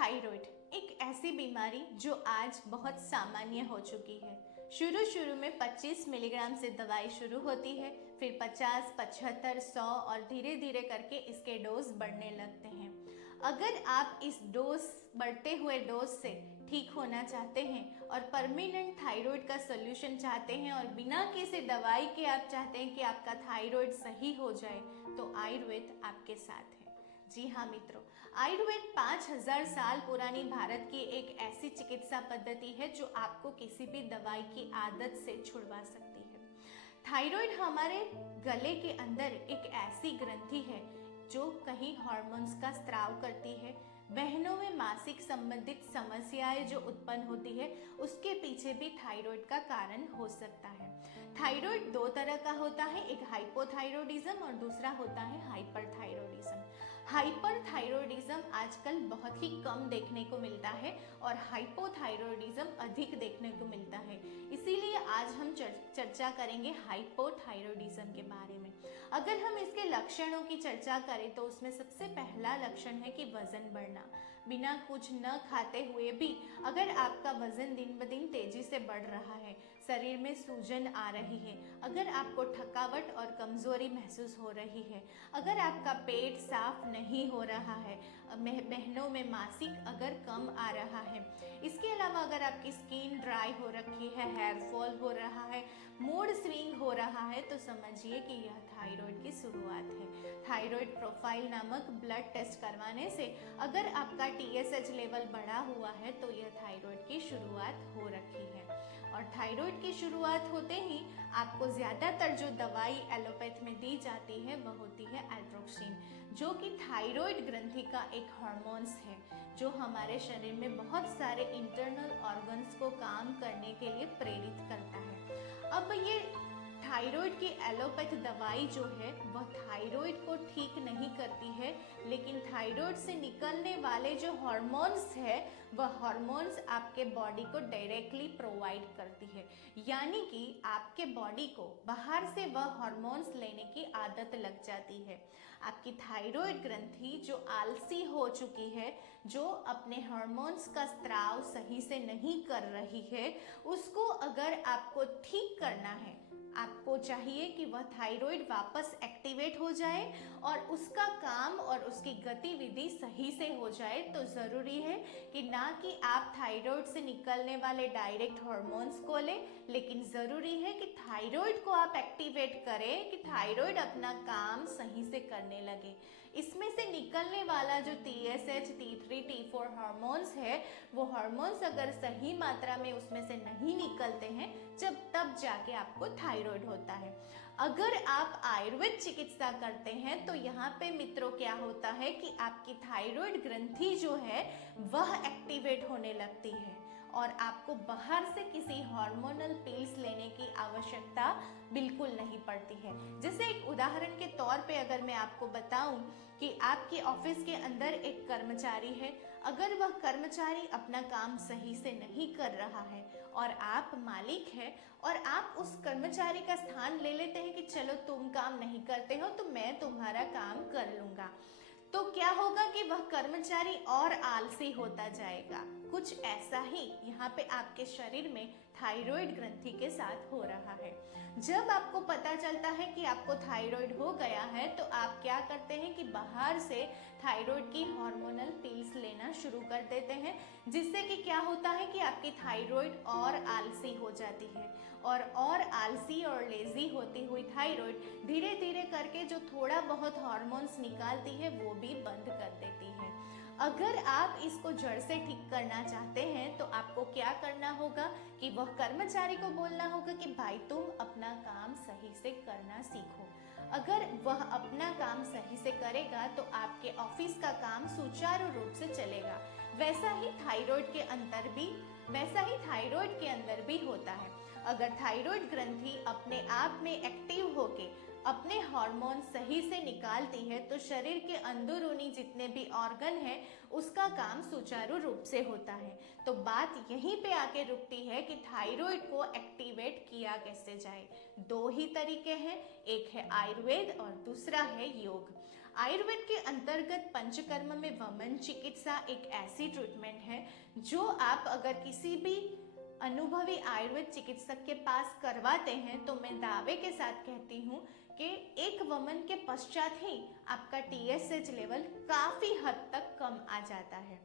Thyroid एक ऐसी बीमारी जो आज बहुत सामान्य हो चुकी है। शुरू में 25 मिलीग्राम से दवाई शुरू होती है, फिर 50, 75, 100 और धीरे धीरे करके इसके डोज बढ़ने लगते हैं। अगर आप इस बढ़ते हुए डोज से ठीक होना चाहते हैं और परमानेंट थायराइड का सोल्यूशन चाहते हैं और बिना किसी दवाई के आप चाहते हैं कि आपका थायराइड सही हो जाए, तो आयुर्वेद आपके साथ है। जी हाँ मित्रों, आयुर्वेद 5000 साल पुरानी भारत की एक ऐसी चिकित्सा पद्धति है जो आपको किसी भी दवाई की आदत से छुड़वा सकती है। थायराइड हमारे गले के अंदर एक ऐसी ग्रंथि है जो कहीं हार्मोन्स का स्राव करती है। बहनों में मासिक संबंधित समस्याएं जो उत्पन्न होती है, उसके पीछे भी थायराइड का कारण हो सकता है। थायराइड दो तरह का होता है, एक हाइपोथायरॉयडिज्म और दूसरा होता है हाइपरथायरॉयडिज्म। हाइपरथायरॉयडिज्म आजकल बहुत ही कम देखने को मिलता है और हाइपोथायरॉयडिज्म अधिक देखने को मिलता है। इसीलिए आज हम चर्चा करेंगे हाइपोथायरॉयडिज्म के बारे में। अगर हम इसके लक्षणों की चर्चा करें तो उसमें सबसे पहला लक्षण है कि वजन बढ़ना। बिना कुछ न खाते हुए भी अगर आपका वजन दिन ब दिन तेजी से बढ़ रहा है, शरीर में सूजन आ रही है, अगर आपको थकावट और कमजोरी महसूस हो रही है, अगर आपका पेट साफ नहीं हो रहा है, बहनों में मासिक अगर कम आ रहा है, इसके अलावा अगर आपकी स्किन ड्राई हो रखी है, हेयर फॉल हो रहा है, मूड स्विंग हो रहा है, तो समझिए कि यह थायराइड की शुरुआत है। थायराइड प्रोफाइल नामक ब्लड टेस्ट करवाने से अगर आपका TSH लेवल बढ़ा हुआ है तो यह थायराइड की शुरुआत हो रखी है। और थायराइड की शुरुआत होते ही आपको ज्यादातर जो दवाई एलोपैथ में दी जाती है वह होती है एल्ट्रोक्सिन, जो कि थायराइड ग्रंथि का एक हार्मोन्स है जो हमारे शरीर में बहुत सारे इंटरनल ऑर्गन्स को काम करने के लिए प्रेरित करता है। अब ये थायराइड की एलोपैथ दवाई जो है वह थायराइड को ठीक नहीं करती है, लेकिन थायराइड से निकलने वाले जो हार्मोन्स है वह हार्मोन्स आपके बॉडी को डायरेक्टली प्रोवाइड करती है। यानी कि आपके बॉडी को बाहर से वह हार्मोन्स लेने की आदत लग जाती है। आपकी थायराइड ग्रंथि जो आलसी हो चुकी है, जो अपने हार्मोन्स का स्राव सही से नहीं कर रही है, उसको अगर आपको ठीक करना है, आपको चाहिए कि वह थायराइड वापस एक्टिवेट हो जाए और उसका काम और उसकी गतिविधि सही से हो जाए, तो जरूरी है कि ना कि आप थायराइड से निकलने वाले डायरेक्ट हार्मोन्स को लें, लेकिन जरूरी है कि थायराइड को आप एक्टिवेट करें कि थायराइड अपना काम सही से करने लगे। इसमें से निकलने वाला जो TSH, T3, T4 हार्मोन्स है, वो हार्मोन्स अगर सही मात्रा में उसमें से नहीं निकलते हैं तब जाके आपको थायराइड होता है। अगर आप आयुर्वेद चिकित्सा करते हैं तो यहाँ पे मित्रों क्या होता है कि आपकी थायराइड ग्रंथि जो है वह एक्टिवेट होने लगती है और आपको बाहर से किसी हार्मोनल पिल्स लेने की आवश्यकता बिल्कुल नहीं पड़ती है। जैसे एक उदाहरण के तौर पे अगर मैं आपको बताऊं कि आपके ऑफिस के अंदर एक कर्मचारी है, अगर वह कर्मचारी अपना काम सही से नहीं कर रहा है और आप मालिक है और आप उस कर्मचारी का स्थान ले लेते हैं कि चलो तुम काम नहीं करते हो तो मैं तुम्हारा काम कर लूंगा, तो क्या होगा कि वह कर्मचारी और आलसी होता जाएगा। कुछ ऐसा ही यहाँ पे आपके शरीर में थायराइड ग्रंथि के साथ हो रहा है। जब आपको पता चलता है कि आपको थायराइड हो गया है तो आप क्या करते हैं कि बाहर से थायराइड की हार्मोनल पिल्स लेना शुरू कर देते हैं, जिससे कि क्या होता है कि आपकी थायराइड और आलसी हो जाती है और आलसी और लेजी होती हुई थायराइड धीरे धीरे करके जो थोड़ा बहुत हार्मोन्स निकालती है वो भी बंद कर देती है। अगर आप इसको जड़ से ठीक करना चाहते हैं तो आपको क्या करना होगा कि वह कर्मचारी को बोलना होगा कि भाई तुम अपना काम सही से करना सीखो। अगर वह अपना काम सही से करेगा तो आपके ऑफिस का काम सुचारू रूप से चलेगा। वैसा ही थायराइड के अंदर भी होता है। अगर थायराइड ग्रंथि अपने आप में एक्टिव होके अपने हार्मोन सही से निकालती है तो शरीर के अंदरूनी जितने भी ऑर्गन है उसका काम सुचारू रूप से होता है। तो बात यहीं पे आके रुकती है कि थायराइड को एक्टिवेट किया कैसे जाए। दो ही तरीके हैं, एक है आयुर्वेद और दूसरा है योग। आयुर्वेद के अंतर्गत पंचकर्म में वमन चिकित्सा एक ऐसी ट्रीटमेंट है जो आप अगर किसी भी अनुभवी आयुर्वेद चिकित्सक के पास करवाते हैं तो मैं दावे के साथ कहती हूँ कि एक वमन के पश्चात ही आपका TSH लेवल काफी हद तक कम आ जाता है।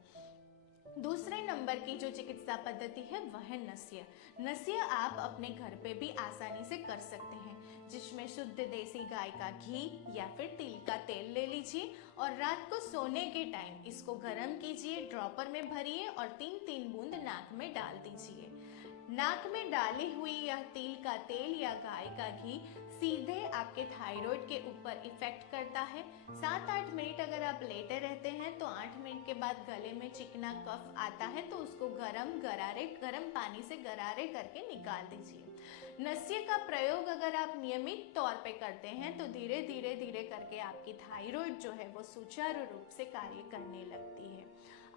दूसरे नंबर की जो चिकित्सा पद्धति है वह है नस्य। नस्य आप अपने घर पे भी आसानी से कर सकते हैं, जिसमें शुद्ध देसी गाय का घी या फिर तिल का तेल ले लीजिए और रात को सोने के टाइम इसको गर्म कीजिए, ड्रॉपर में भरिए और 3-3 बूंद नाक में डाल दीजिए। नाक में डाली हुई यह तिल का तेल या गाय का घी सीधे आपके थायराइड के ऊपर इफेक्ट करता है। 7-8 मिनट अगर आप लेटे रहते हैं तो 8 मिनट के बाद गले में चिकना कफ आता है तो उसको गर्म पानी से गरारे करके निकाल दीजिए। नस्य का प्रयोग अगर आप नियमित तौर पे करते हैं तो धीरे धीरे करके आपकी थायराइड जो है वो सुचारू रूप से कार्य करने लगती है।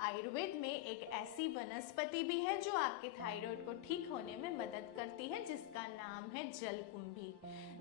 आयुर्वेद में एक ऐसी वनस्पति भी है जो आपके थायराइड को ठीक होने में मदद करती है, जिसका नाम है जलकुंभी।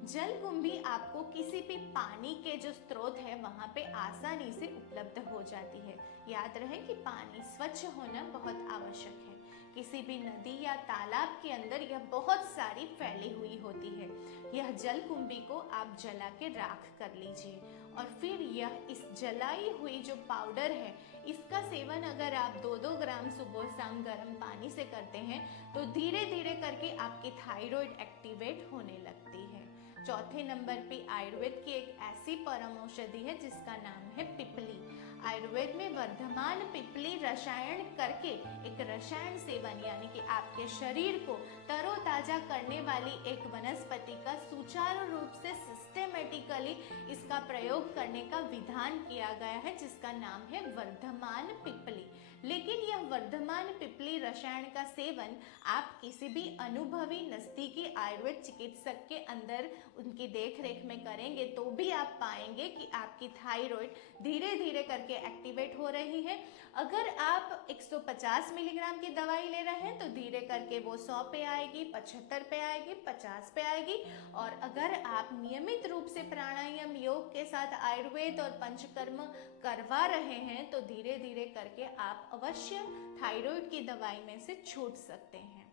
जलकुंभी आपको किसी भी पानी के जो स्रोत है वहां पे आसानी से उपलब्ध हो जाती है। याद रहे कि पानी स्वच्छ होना बहुत आवश्यक है। किसी भी नदी या तालाब के अंदर यह बहुत सारी फैली हुई होती है। यह जलकुंभी को आप जला के राख कर लीजिए और फिर यह इस जलाई हुई जो पाउडर है इसका सेवन अगर आप 2-2 ग्राम सुबह शाम गर्म पानी से करते हैं तो धीरे धीरे करके आपकी थायराइड एक्टिवेट होने लगती है। चौथे नंबर पे आयुर्वेद की एक ऐसी परम औषधि है जिसका नाम है पिपली। आयुर्वेद में वर्धमान पिपली रसायन करके एक रसायन सेवन यानी कि आपके शरीर को तरोताजा करने वाली एक वनस्पति का सुचारू रूप से सिस्टेमेटिकली इसका प्रयोग करने का विधान किया गया है, जिसका नाम है वर्धमान पिपली। लेकिन यह वर्धमान पिपली रसायन का सेवन आप किसी भी अनुभवी नजदीकी आयुर्वेद चिकित्सक के अंदर उनकी देखरेख में करेंगे तो भी आप पाएंगे कि आपकी थायराइड धीरे धीरे करके एक्टिवेट हो रही है। अगर आप 150 मिलीग्राम की दवाई ले रहे हैं तो धीरे करके वो 100 पे आएगी, 75 पे आएगी, 50 पे आएगी। और अगर आप नियमित रूप से प्राणायाम योग के साथ आयुर्वेद और पंचकर्म करवा रहे हैं तो धीरे धीरे करके आप अवश्य थायराइड की दवाई में से छूट सकते हैं।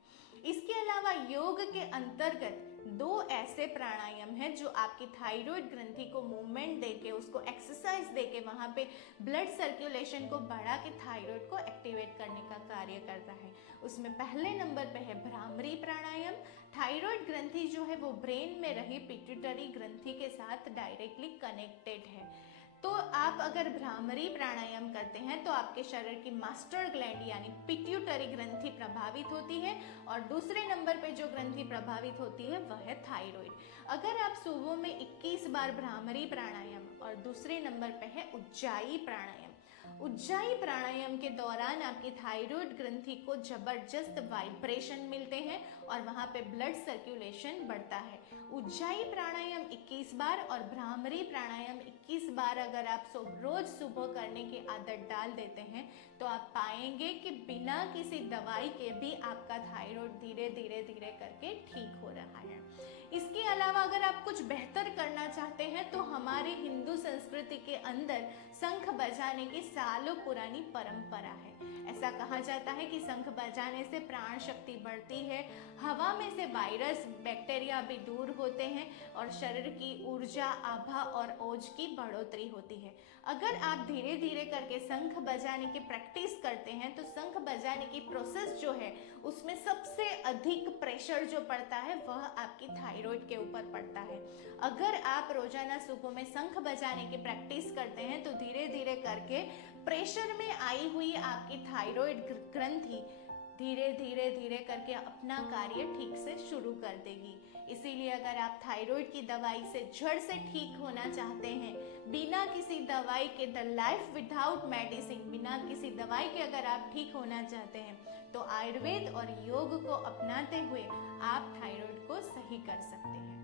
इसके अलावा योग के अंतर्गत 2 ऐसे प्राणायाम हैं जो आपकी थायराइड ग्रंथि को मूवमेंट देके, उसको एक्सरसाइज देके वहां पे ब्लड सर्कुलेशन को बढ़ा के थायराइड को एक्टिवेट करने का कार्य करता है। उसमें पहले नंबर पे है भ्रामरी प्राणायाम। थायराइड ग्रंथि जो है वो ब्रेन में रही पिट्यूटरी ग्रंथि के साथ डायरेक्टली कनेक्टेड है। तो आप अगर भ्रामरी प्राणायाम करते हैं तो आपके शरीर की मास्टर ग्लैंड यानी पिट्यूटरी ग्रंथि प्रभावित होती है और दूसरे नंबर पे जो ग्रंथि प्रभावित होती है वह है थायराइड। अगर आप सुबह में 21 बार भ्रामरी प्राणायाम और दूसरे नंबर पे है उज्जाई प्राणायाम। उज्जाई प्राणायाम के दौरान आपकी थायराइड ग्रंथि को जबरदस्त वाइब्रेशन मिलते हैं और वहां पे ब्लड सर्कुलेशन बढ़ता है। उज्जाई प्राणायाम 21 बार और भ्रामरी प्राणायाम 21 बार अगर आप रोज सुबह करने की आदत डाल देते हैं तो आप पाएंगे कि बिना किसी दवाई के भी आपका थायराइड धीरे धीरे करके ठीक हो रहा है। इसके अलावा अगर आप कुछ बेहतर करना चाहते हैं तो हमारी हिंदू संस्कृति के अंदर शंख बजाने की सालों पुरानी परंपरा है। ऐसा कहा जाता है कि शंख बजाने से प्राण शक्ति बढ़ती है, हवा में से वायरस बैक्टीरिया भी दूर होते हैं और शरीर की ऊर्जा आभा और ओज की बढ़ोतरी होती है। अगर आप धीरे धीरे करके शंख बजाने की प्रैक्टिस करते हैं तो शंख बजाने की प्रोसेस जो है उसमें सबसे अधिक प्रेशर जो पड़ता है वह आपकी थायराइड के ऊपर पड़ता है। अगर आप रोजाना सुबह में शंख बजाने की प्रैक्टिस करते हैं तो धीरे धीरे करके प्रेशर में आई हुई आपकी थायराइड ग्रंथि धीरे धीरे करके अपना कार्य ठीक से शुरू कर देगी। इसीलिए अगर आप थायराइड की दवाई से जड़ से ठीक होना चाहते हैं, बिना किसी दवाई के द लाइफ विदाउट मेडिसिन, बिना किसी दवाई के अगर आप ठीक होना चाहते हैं तो आयुर्वेद और योग को अपनाते हुए आप थायराइड को सही कर सकते हैं।